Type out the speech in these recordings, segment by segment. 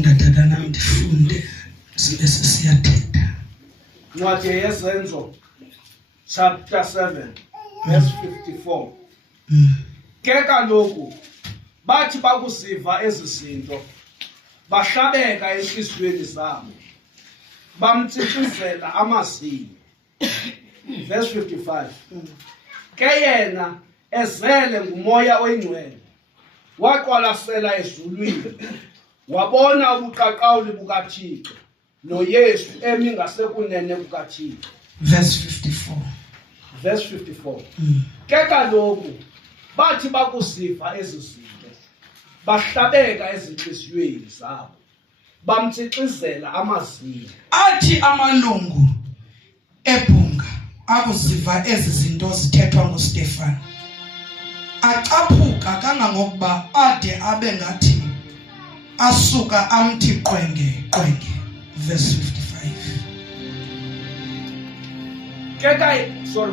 funda tata nami ndifunde sibe sesiyathetha. Ncwadi yezenzo chapter 7 verse 54. Ke kaloku bathi bakuziva ezi zinto bahlabeka enhliziyweni zabo bamtsitsizela amazinyo. Verse 55. Ke yena ezele ngumoya oyingcwele waqwalasela ezulwini wabona ubuqaqawuli bukaThixo noYesu emi ngasekunene kukaThixo. Verse 54. Verse 54. Ke kaloku bathi bakuziva ezi zinto bahlabeka ezinhliziyweni zabo bamtsitsizela amazinyo. Athi amalungu ebhunga akuziva ezi zinto zithethwa nguStefan acaphuka kangangokuba ade abe ngathi asuka amthi qwenge. Verse 55.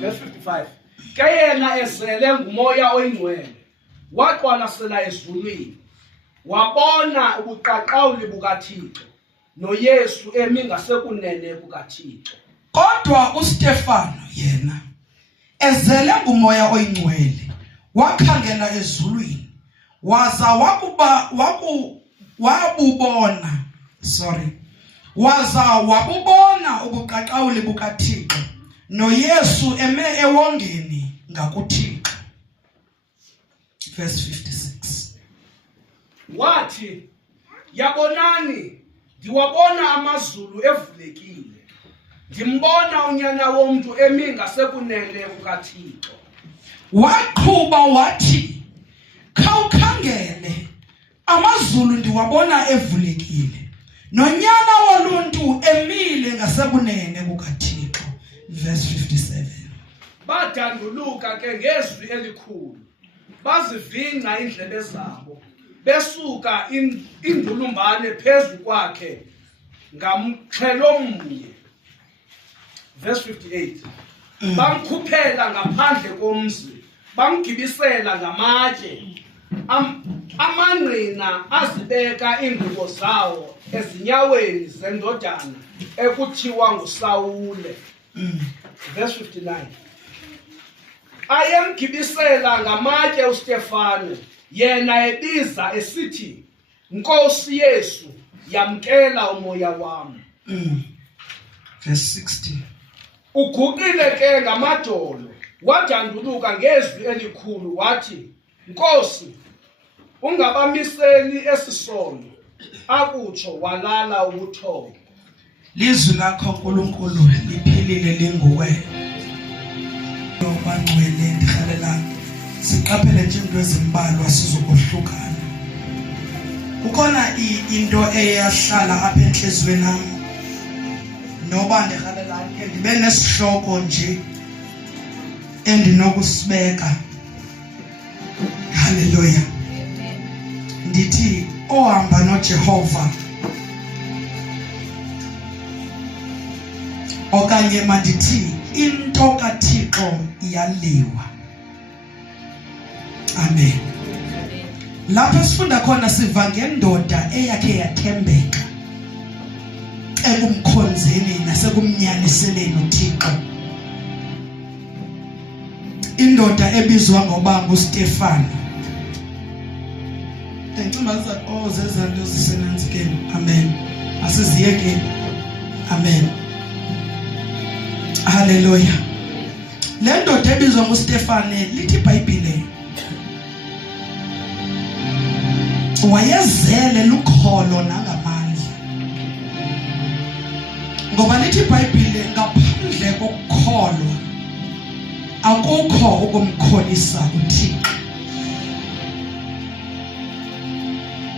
Verse 55. Ke yena ezele ngumoya oyingcwele waqwalasela ezulwini wabona ubuqaqawuli bukaThixo noYesu emi ngasekunene kukaThixo. Kodwa uStefano yena ezele ngumoya oyingcwele wakhangela ezulwini waza wabubona ubuqaqawuli bukaThixo noYesu eme ewongeni ngakuThixo. Verse 56. Wathi yabonani ndiwabona amazulu evulekile ndimbona unyana womntu emi ngasekunene kukaThixo. Waqhuba wathi khawukhangele amazulu ndiwabona evulekile nonyana woluntu emile ngasekunene kukaThixo. Verse 57. Badanduluka ke ngezwi elikhulu bazivingca indlebe zabo besuka indulumbane phezu kwakhe ngamxhelo mnye. Verse 58. Bamkhuphela ngaphandle komzi bamgibisela ngamatye amangqina azibeka iingubo zawo ezinyaweni zendodana ekuthiwa nguSawule. Verse 59. Ayemgibisela ngamatye uStefano yena ebiza esithi Nkosi Yesu yamkela umoya wami. Verse 60. Uguqile ke ngamadolo wadanduluka ngezwi elikhulu wathi Nkosi ungabamiseli esisono akutsho walala ubuthongo. Lizwi lakho nkulunkulu liphilile linguwe bangcwele ndikhalela siqaphele nje into ezimbalwa sizokohlukana. Kukhona into eyahlala apha enhlizweni nami noba ndikhalela ke ndibe nesihloko nje endinokusibeka. Haleluya. Ndithi ohamba noJehova okanye mandithi into kaThixo iyaliwa. Amen. Lapha sifunda khona siva ngendoda eyakhe yathembeka ekumkhonzeni nasekumnyaniseleni uThixo. Indoda ebizwa ngoba nguStefano. Ngicimbaza zezanto zisenanzikeni. Amen. Asiziyeke. Amen. Haleluya. Le ndoda ebizwa nguStefano lithi iBhayibhile wayezele lukholo nangamandla. Ngoba lithi iBhayibhile ngaphandle kokukholwa akukho ukumkholisa uThixo.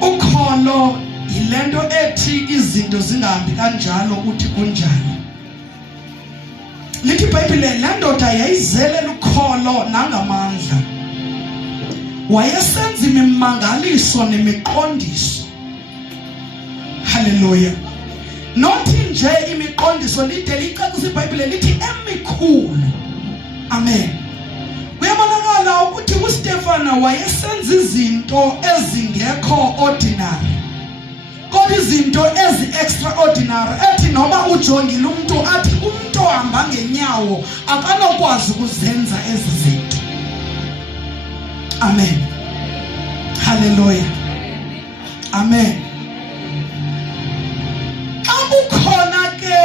Ukholo yilento ethi izinto zingahambi kanjalo uthi kunjalo. Lithi iBhayibhile le ndoda yayizele lukholo nangamandla. Wayesenza imimangaliso nemiqondiso. Haleluya. Nothi nje imiqondiso lide licacisa iBhayibhile lithi emikhulu. Amen. Kuyabonakala ukuthi uStefano wayesenza izinto ezingekho ordinary. Kodwa izinto ezi-extraordinary ethi noma ujongile umuntu athi umuntu ohamba ngenyawo akanokwazi ukuzenza ezi zinto. Amen. Hallelujah. Amen. Xa kukhona ke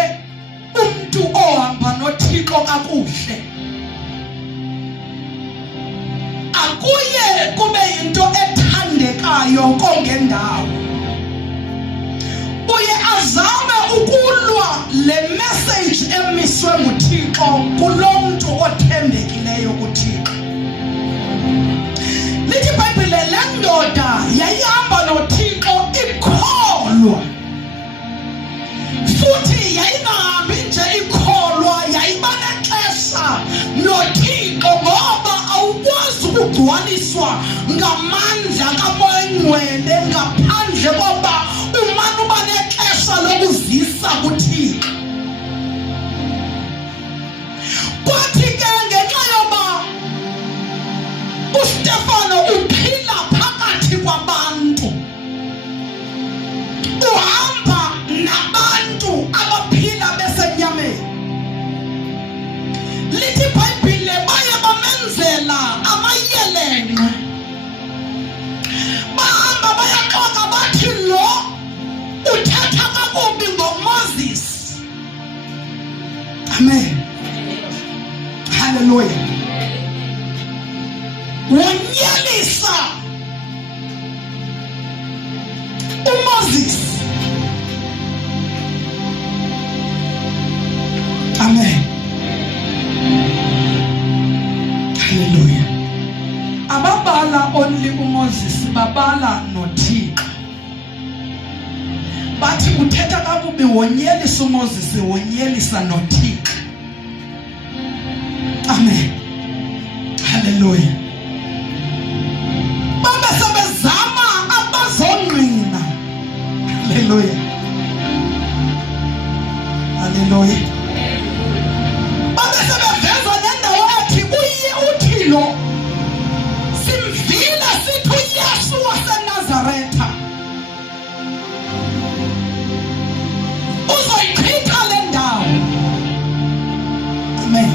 umuntu ohamba noThixo kakuhle, akuye kube yinto ethandekayo kongendawo. Uye azame ukulwa le message emiswe nguThixo kulomuntu othembekileyo kuThixo. Lithi iBhayibhile le ndoda yayihamba noThixo ikholwa, futhi yayingahambi nje ikholwa, yayiba nexesha noThixo, ngoba awukwazi ukugcwaliswa ngamandla kaMoya Ngcwele ngaphandle koba umane uba nexesha lokuzisa kuThixo. Kwathi ke ngenxa yoba uStefano uphila phakathi kwabantu, uhamba nabantu abaphila besenyameni, lithi iBhayibhile baye bamenzela amayelenqe, bahamba bayaxoka bathi lo uthetha kakubi ngoMoses. Amen. Hallelujah. Wonyelisa uMoses. Amen. Hallelujah. Ababala only uMoses, babala noThixo. Bathi uthetha kakubi wonyelisa uMoses, wonyelisa noThixo. Amen. Hallelujah. Baba sebezama abazongqina. Hallelujah. Hallelujah. Baba sebeveza nendawo ethi uye uthilo simvile sithi uYesu waseNazaretha uzoyichitha le ndawo. Amen.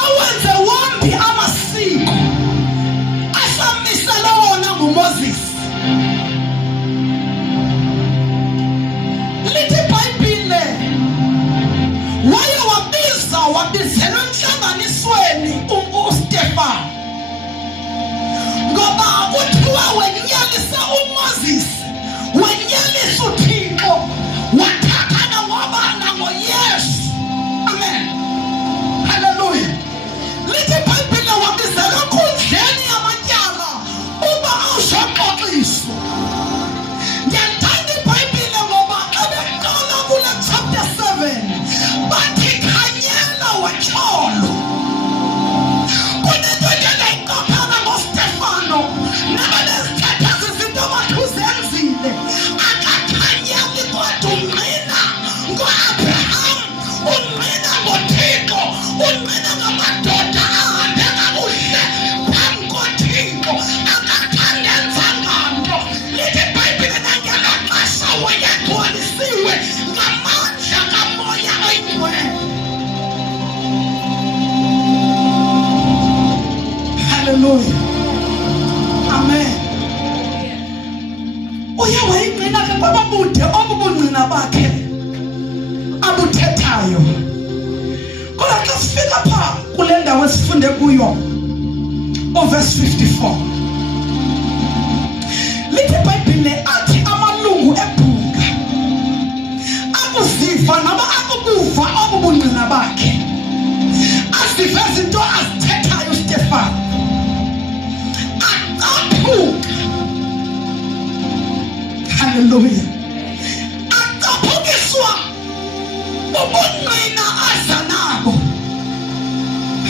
Awenze wambi amasiko asamisele wona nguMoses. Lithi iBhayibhile waye wabizela entlanganisweni uStefano, ngoba kuthiwa wenyelisa uMoses, wenyelisa uThixo, wathathana wabana ngoYesu. Amen. Hallelujah. Lithi iBhayibhile wabizela enkundleni yamatyala uba awuzoxoxiswa. Ndiyathanda iBhayibhile ngoba ebeqala kule chapter 7 bathi khanyela watyholo. Kunento endayiqaphela ngoStefano nabezithetha zizinto bathi uzenzile, akakhanyeli kodwa ungqina ngo-Abraham, ungqina ngoThixo, ungqina ngamadoda ahambe kakuhle phambi koThixo, akakhandenzanga nto. Lithi iBhayibhile nangela xesha wayegcwalisiwe ngamandla kaMoya Oyingcwele. Hallelujah. Amen. Uye wayingqina ke kwababude obubungqina bakhe abuthethayo. Kodwa xa sifika pha kule ndawo esifunde kuyo verse 54, lithi iBhayibhile athi amalungu ebhunga akuziva noma akubuva obubungqina bakhe, azive izinto azithethayo uStefano, aqaphuka. Hallelujah. Aqaphukiswa ubungqina aza nabo.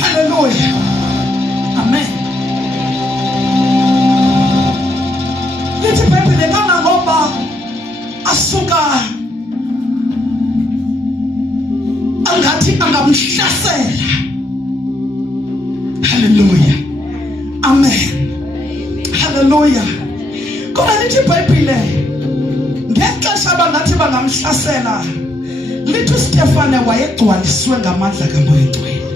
Hallelujah. Amen. Lithi iBhayibhile kangangoba asuka angathi angamhlasela. Hallelujah. Amen. Hallelujah. Kodwa lithi iBhayibhile ngexesha abangathi bangamhlasela lithi uStefane wayegcwaliswe ngamandla kaMoya Oyingcwele.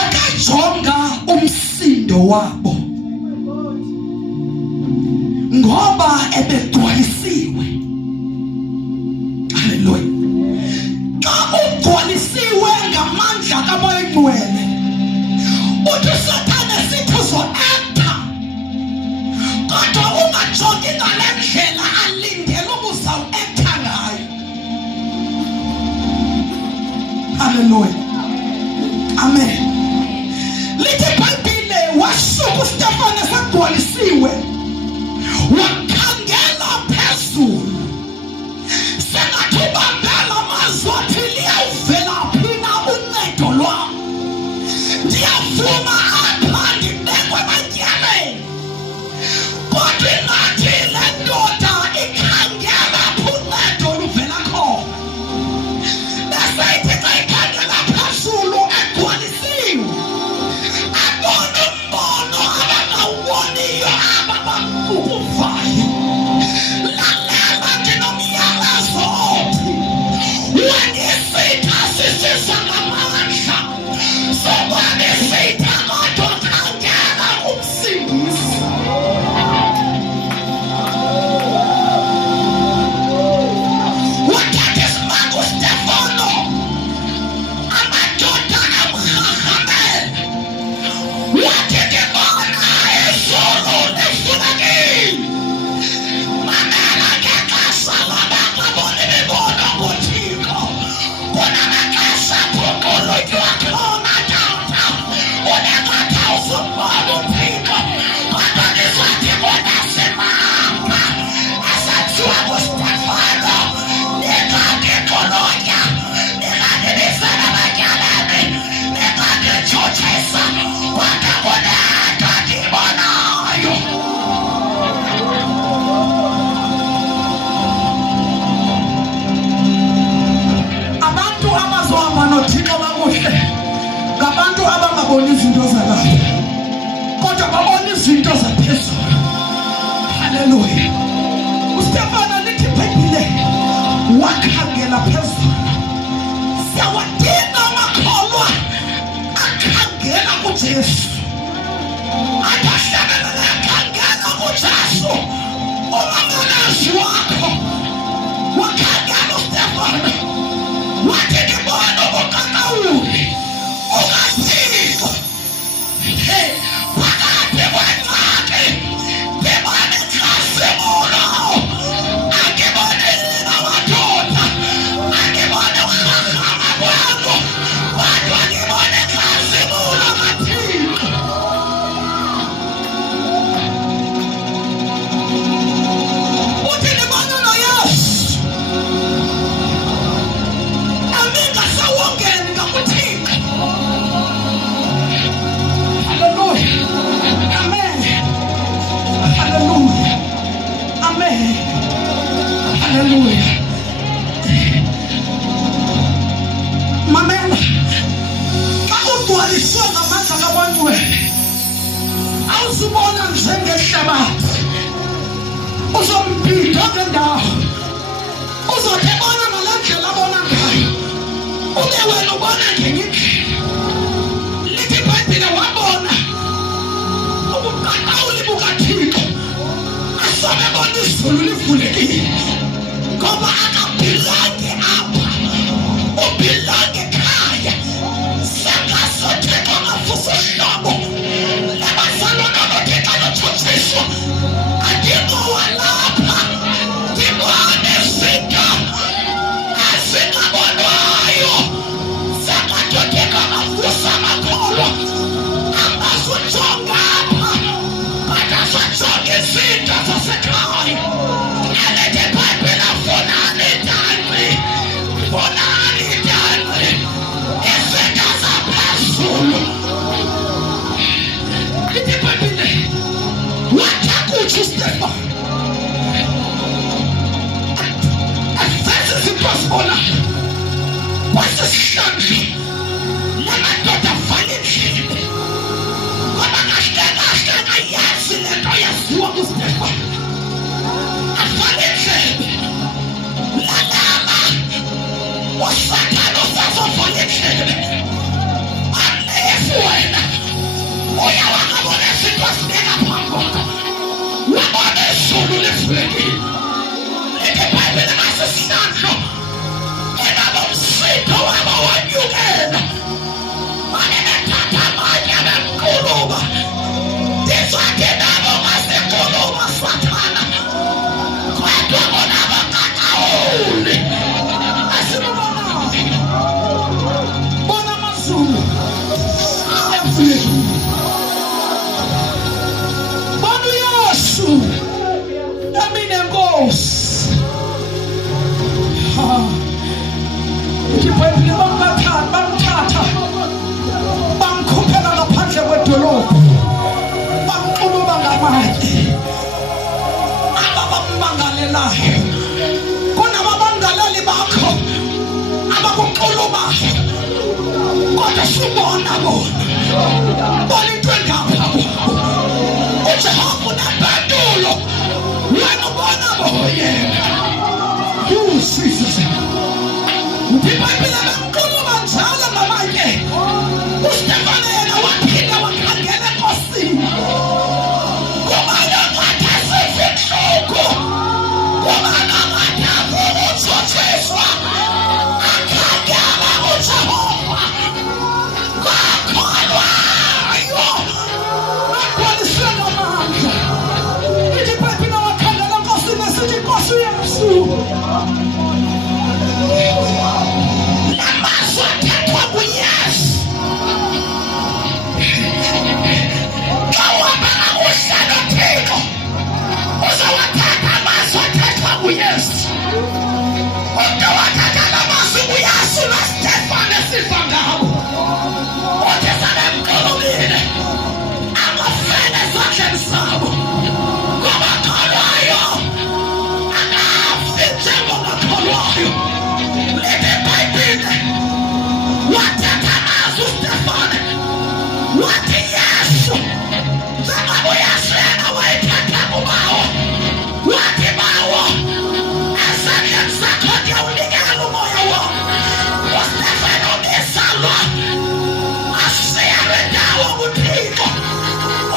Akajonga umsindo wabo ngoba ebegcwalisiwe. Haleluya. Xa ugcwalisiwe ngamandla kaMoya Oyingcwele, uthi Sathane sithi uzo-acta, kodwa ungajongi ngale ndlela alindele ubuzawuacta ngayo. Haleluya. Amen. Lithi iBhayibhile wasuka uStefane segcwalisiwe, wakhangela phezulu, sengathi ubambela amazwi athi liyawuvela phi na uncedo lwam. Ndiyavuma apha ndibekwe ematyaleni, kodwa ingathi le ndoda ikhangela phi uncedo luvela khona. Bese ithi xa ikhangela phezulu egcwalisiwe, abona umbono abangawuboniyo aba bakukuvayo. Lalela ndinomyalezo othi wanisitha sisiza ngamandla, sobanisitha kodwa khangela umsindisi. Wathatha isimanga uStefano, amadoda amrhahamela, wathi ndibona izulu lifulekile. Mamela ngexesha labangaboni imibono nguThixo, kunamaxesha kugulutywa khona tata. Unengathi awuzumbona uThixo, kodwa ndizothi bona simanga. Esenziwa nguStefano, ndingangigulunya, ndingandibisela ematyaleni, ndinganditshutshisa, kodwa kunento endiyibonayo. Abantu abazohamba noThixo kakuhle ngabantu abangaboni izinto zalapha, kodwa babona izinto zaphezulu. Haleluya. uStefane lithi iBhayibhile wakhangela phezulu. Siyawadinga amakholwa akhangela kuJesu, akahlangana akhangela kuJesu. Umamelazi wakho wakhangela uStefane, wathi ndibona ubuqaqawuli ukaThixo phakathi kwengxaki. Ndibona inkazimulo, angiboni lina madoda, angiboni ukurharhama kwenu, kodwa ngibona inkazimulo kaThixo. Uthi ndibona noYesu amingasawongeni ngakuThixo. Haleluya. Amen. Haleluya. Amen. Haleluya. Mamela, xa ugcwaliswe ngamandla kaMoya Oyingcwele, awuzibona njengehlabathi, uzombhida ngendawo, uzothi ebona ngale ndlela abona ngayo, ube wena ubona ngenye indlela. Lithi iBhayibhile wabona ubuqaqawuli bukaThixo, asebebona izulu livulekile, ngoba akabhilange apha, ubhilange ekhaya. Sengasothixo ngavusa uhlobo labazalwana noThixo lotshutshiswa. Andingowalapha, ndibone izinto ezingabonwayo. Sengadotheka ngavusa amakholwa angazujonga apha, kodwa azojonga izinto zasekhaya. Elithi iBhayibhile funani itanci, funani itanci, izinto zaphezulu. Lithi iBhayibhile wathi akutsho uStefane, eveza izinto azibonayo, wasesihlandlo lamadoda avala endlebe, ngoba kahle kahle ayazi abakulalelayo, kunababangalali bakho abakuxulumayo, kodwa subona bona into engapha kwabo. uJehova unampendulo, wena ubona boyena. Jesus, uBhayibheli bamxuluma njalo ngamanye. uStefane yena waphila wakhangela enkosini. Kubana ngathi asifihloko, kubana ngathi akuthotshiswa, akhangela uJehova kakholwayo agcwaliswe ngamandla. Ithi uBhayibheli wakhangela enkosini esithi Nkosi Yesu, lamazwi athethwa nguYesu xa uhamba ngakuhlala Thixo uzawathatha amazwi athethwa nguYesu. Umntu wathatha la mazwi nguYesu noStefane sifa ngawo, uthi sebemxulumile amafele ezandleni zabo, ngabakholwayo akafi njengongakholwayo. Lithi iBhayibheli wathatha amazwi uStefane wathi Yesu, njengoba uYesu yena wayethatha kubawo, wathi bawo ezandleni zakho ndiyawunikela umoya wam. uStefane ubisalwa ashiyelwe indawo kuThixo,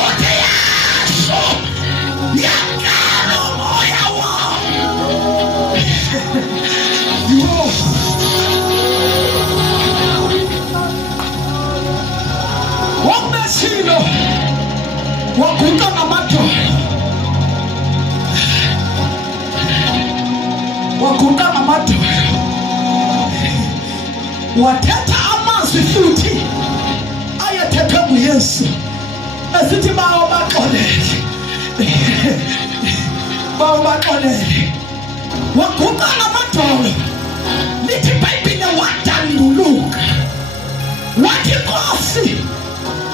uthi Yesu ndiyakela umoya wam. Wameshilo waguqa ngamadolo, waguqa ngamadolo, wathetha amazwi futhi ayethethwe nguYesu esithi bawo baxolele, bawo baxolele. Waguqa ngamadolo, lithi iBhayibheli wadanduluka wathi Nkosi,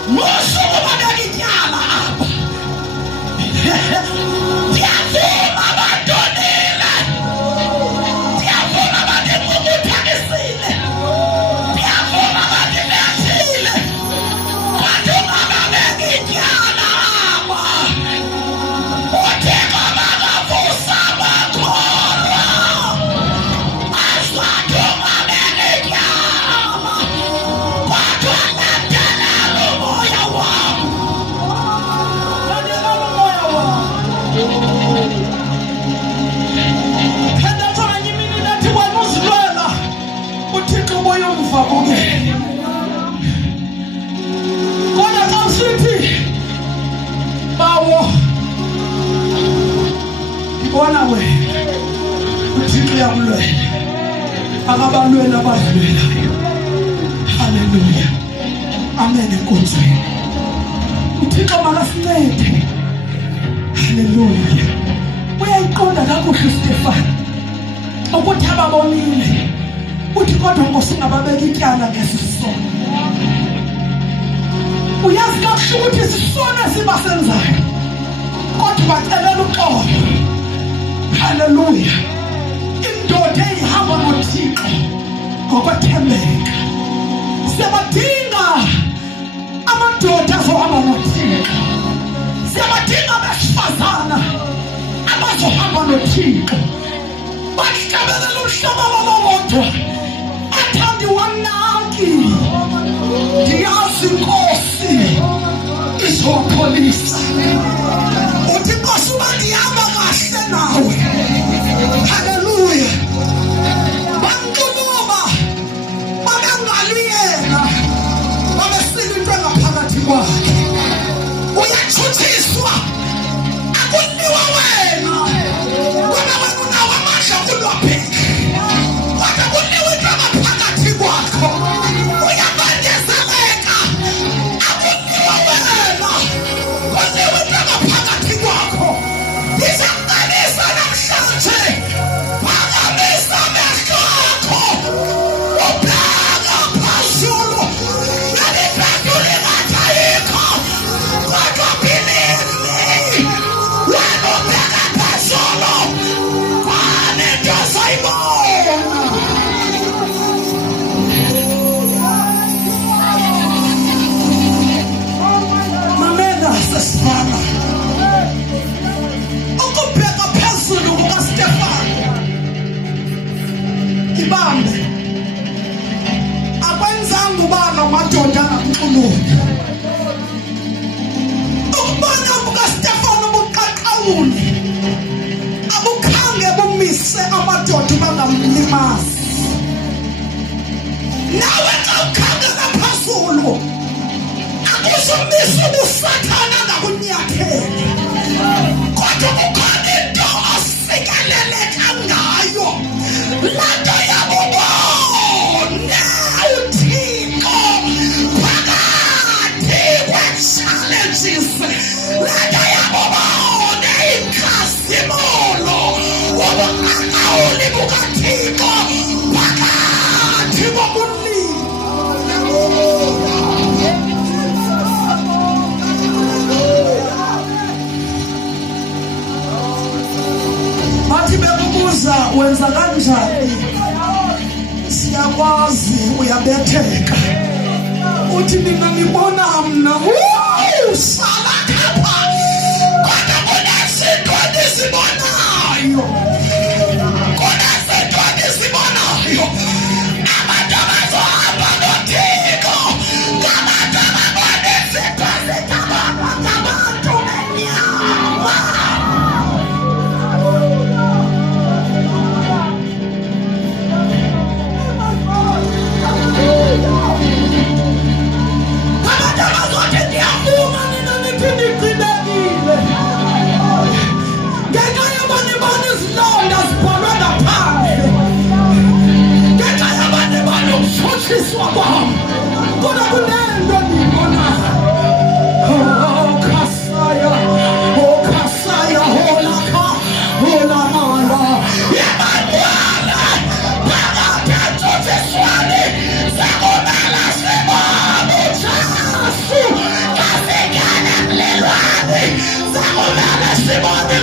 ngosuku babeka ityala apha, ndiyavuma abantonile, ndiyavuma bandimumuthanisile, ndiyavuma bandibethile, kodwa ungababeka ityala apha. uThixo makavusa abakholwa, azathi ungabeka ityala, kodwa landelela umoya wam. Landelela umoya wam. Khendatha nganye imini nathi wena uzilwela, uThixo ubuyumva kuke. Kodwa xa usithi bawo ndibona wena, uThixo uyakulwela, akabalweli abazilwelayo. Haleluya, amen enkonzweni. uThixo makasincede. Haleluya. Uyayiqonda kakuhle uStefane ukuthi ababonile, uthi kodwa Nkosi ungababeka ityala ngesisono. Uyazi kakuhle ukuthi isisono esibasenzayo, kodwa bacelela uxolo. Haleluya. Indoda eyihamba noThixo ngokwethembeka. Siyabadinga amadoda azohamba noThixo, siyabadinga abesifazana abazohamba noThixo, bahlabelela umhlaba wabo bodwa, athanda iwanaki. Ndiyazi Nkosi izowapholisa. Uthi Nkosi uba ndihamba kahle nawe. Haleluya. Bamxuluma babengali yena, babesila into engaphakathi kwakhe. Uyatshuthiswa, akuliwa wena, ngoba wena unawo amandla kulwa phela, kodwa kuliwa into engaphakathi kwakho. Uyabandezeleka, akuliwa wena, kuliwa into uSawuli abukhange bumise amadoda bangamlimazi. Nawe xa ukhangela phezulu akuzumise ubusathana ngakunyathele, kodwa kukhona into osikeleleka ngayo. Laa nto yabubona uThixo phakathi kwe-challenges, laa nto yabubona ikhazimolo wobungaqawuli bukaThixo phakathi kobulili. Bathi bekubuza wenza kanjani, siyakwazi uyabetheka. Uthi mina ngibona mna sala khapha, kodwa kunezinto endizibonayo, kunezinto endizibonayo. Abantu abazohamba noThixo ngabantu ababona izinto ezithabathwa ngabantu benyama. Abantu abazothi ndiyavuma nina nithi ndiqinekile, ngenxa yobanibona izilonda zibhalwe ngaphandle, ngenxa yobanibona ukutshutshiswa kwam, kodwa kunento endiyibonayo. Oh khasaya, oh khasaya, holakha, holamala. Yabantwana phakathi entsutsisweni sekumele sibone uJesu. Xa singena emlilweni sekumele sibone